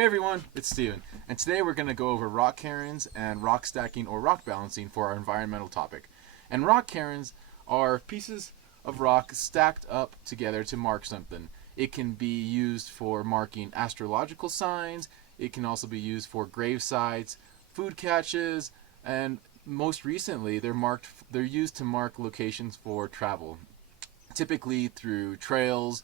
Hey everyone, it's Steven, and today we're going to go over rock cairns and rock stacking or rock balancing for our environmental topic. And rock cairns are pieces of rock stacked up together to mark something. It can be used for marking astrological signs, it can also be used for grave sites, food caches, and most recently they're used to mark locations for travel, typically through trails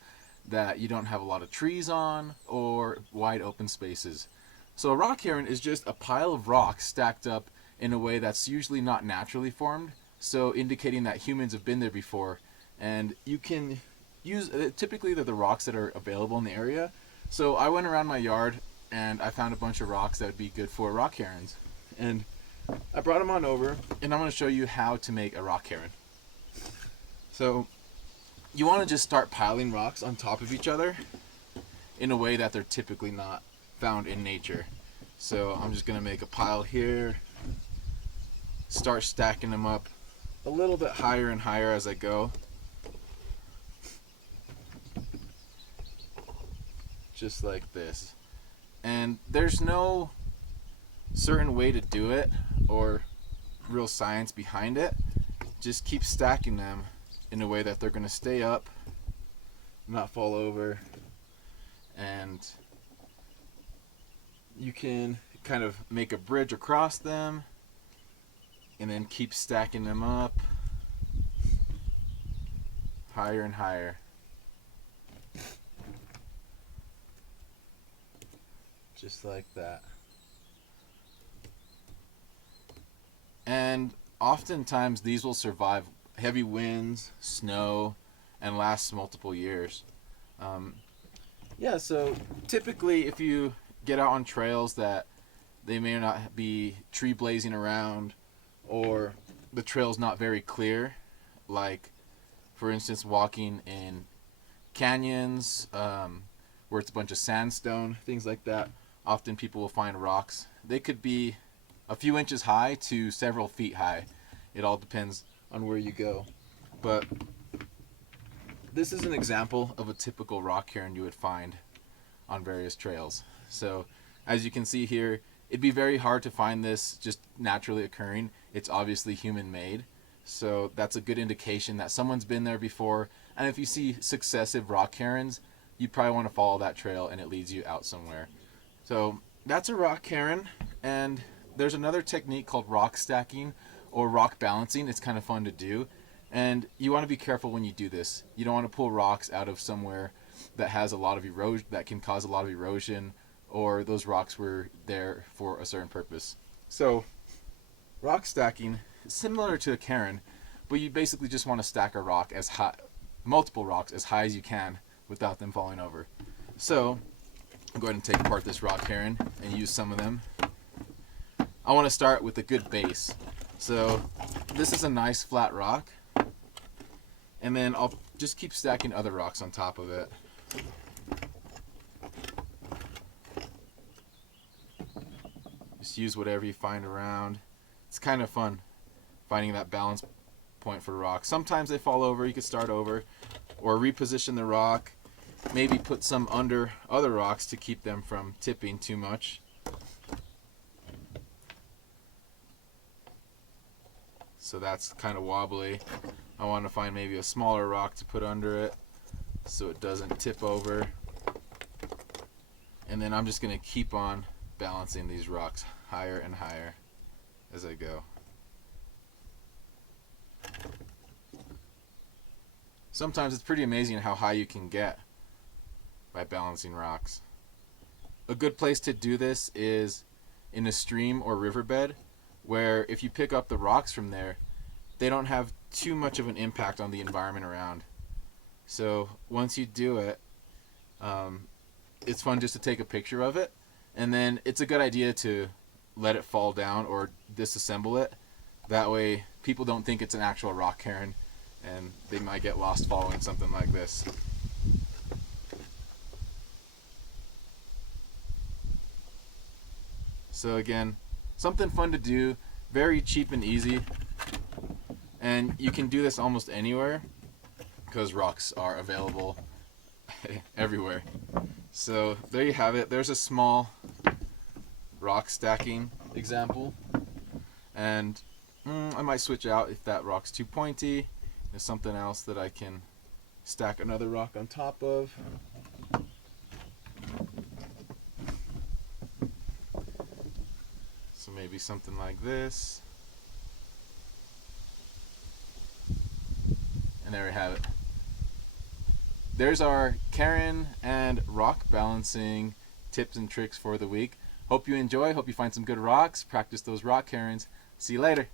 that you don't have a lot of trees on or wide open spaces. So a rock cairn is just a pile of rocks stacked up in a way that's usually not naturally formed, so indicating that humans have been there before. And you can use, typically they're the rocks that are available in the area. So I went around my yard and I found a bunch of rocks that would be good for rock cairns. And I brought them on over and I'm going to show you how to make a rock cairn. So you want to just start piling rocks on top of each other in a way that they're typically not found in nature. So I'm just going to make a pile here, start stacking them up a little bit higher and higher as I go. Just like this. And there's no certain way to do it or real science behind it. Just keep stacking them in a way that they're going to stay up, not fall over, and you can kind of make a bridge across them and then keep stacking them up higher and higher. Just like that. And oftentimes these will survive heavy winds, snow, and lasts multiple years. So typically if you get out on trails that they may not be tree blazing around or the trail's not very clear, like for instance walking in canyons where it's a bunch of sandstone, things like that, often people will find rocks. They could be a few inches high to several feet high. It all depends on where you go. But this is an example of a typical rock cairn you would find on various trails. So as you can see here, it'd be very hard to find this just naturally occurring. It's obviously human made, so that's a good indication that someone's been there before. And if you see successive rock cairns, you probably want to follow that trail and it leads you out somewhere. So that's a rock cairn. And there's another technique called rock stacking or rock balancing. It's kind of fun to do, and you want to be careful when you do this. You don't want to pull rocks out of somewhere that has a lot of erosion, that can cause a lot of erosion, or those rocks were there for a certain purpose. So rock stacking is similar to a cairn, but you basically just want to stack a rock as high, multiple rocks as high as you can without them falling over. So I'll go ahead and take apart this rock cairn and use some of them. I want to start with a good base. So this is a nice flat rock, and then I'll just keep stacking other rocks on top of it. Just use whatever you find around. It's kind of fun finding that balance point for rocks. Sometimes they fall over, you can start over, or reposition the rock, maybe put some under other rocks to keep them from tipping too much. So that's kind of wobbly. I want to find maybe a smaller rock to put under it so it doesn't tip over. And then I'm just going to keep on balancing these rocks higher and higher as I go. Sometimes it's pretty amazing how high you can get by balancing rocks. A good place to do this is in a stream or riverbed, where if you pick up the rocks from there, they don't have too much of an impact on the environment around. So once you do it, it's fun just to take a picture of it, and then it's a good idea to let it fall down or disassemble it. That way people don't think it's an actual rock cairn and they might get lost following something like this. So again, something fun to do, very cheap and easy, and you can do this almost anywhere because rocks are available everywhere. So there you have it. There's a small rock stacking example. And I might switch out if that rock's too pointy. There's something else that I can stack another rock on top of. So maybe something like this. And there we have it. There's our cairn and rock balancing tips and tricks for the week. Hope you enjoy. Hope you find some good rocks. Practice those rock cairns. See you later.